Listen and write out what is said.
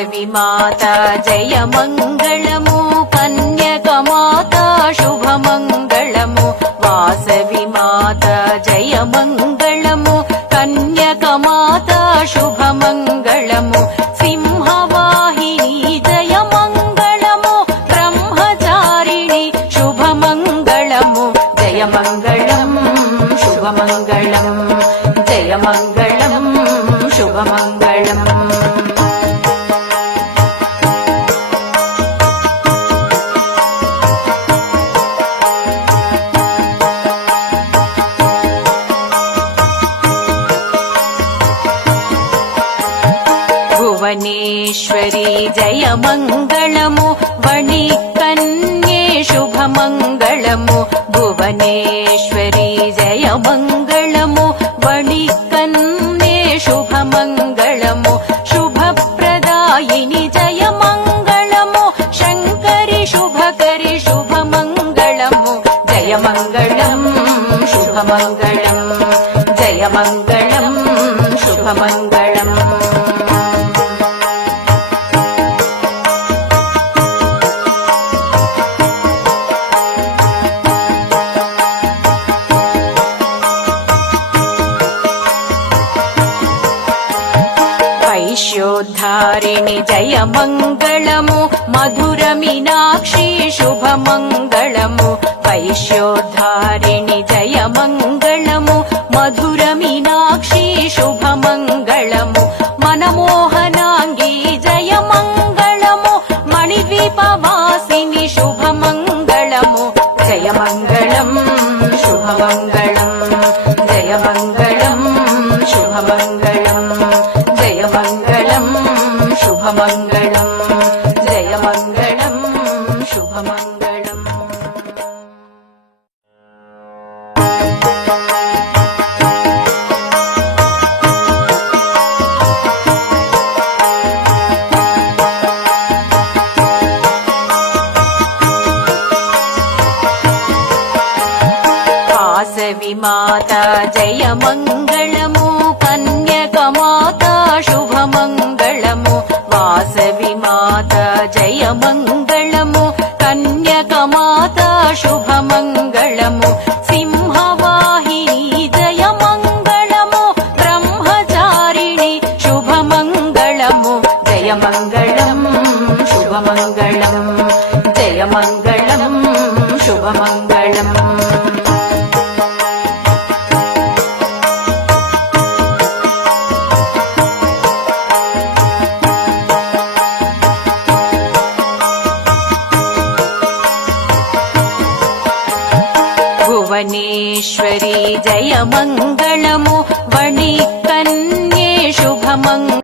వాసవి మాత జయ మంగళము, కన్యక మాత శుభ మంగళము. వాసవి మాత జయ మంగళము, కన్యక మాత శుభ మంగళము. సింహవాహిని జయ మంగళము, బ్రహ్మచారిణి శుభ మంగళము. జయ మంగళం శుభ మంగళం, జయ మంగళం శుభ మంగళం. భువనేశ్వరి జయ మంగళము, వణి కన్యే శుభ మంగళము. భువనేశ్వరి జయ మంగళము, వణి కన్యే శుభ మంగళము. శుభప్రదాయిని జయ మంగళము, శంకరి శుభకరి శుభ మంగళము. జయ మంగళం శుభ మంగళం, జయ మంగళం శుభ మంగళం. వైశ్యోద్ధారిణి జయ మంగళము, మధుర మీనాక్షి శుభ మంగళము. వైశ్యోద్ధారిణి జయ మంగళము, మధుర మీనాక్షి శుభ మంగళము. మనమోహనాంగి జయ మంగళము, మణిద్వీపవాసిని శుభ మంగళము. జయ మంగళం శుభ మంగళం, జయ మంగళం శుభ మంగళం. జయ మంగళం శుభ మంగళం, జయ మంగళం శుభ మంగళం. వాసవి మాత జయ మంగళము, కన్యక మాత శుభ మంగళము. వాసవి మాత జయ మంగళము, కన్యక మాత శుభ మంగళము. సింహవాహిని జయ మంగళము, బ్రహ్మచారిణి శుభ మంగళము. జయ మంగళం శుభ మంగళం, జయ మంగళం శుభ మంగళం. భువనేశ్వరి జయ మంగళము, వణి కన్యే శుభ మంగళము.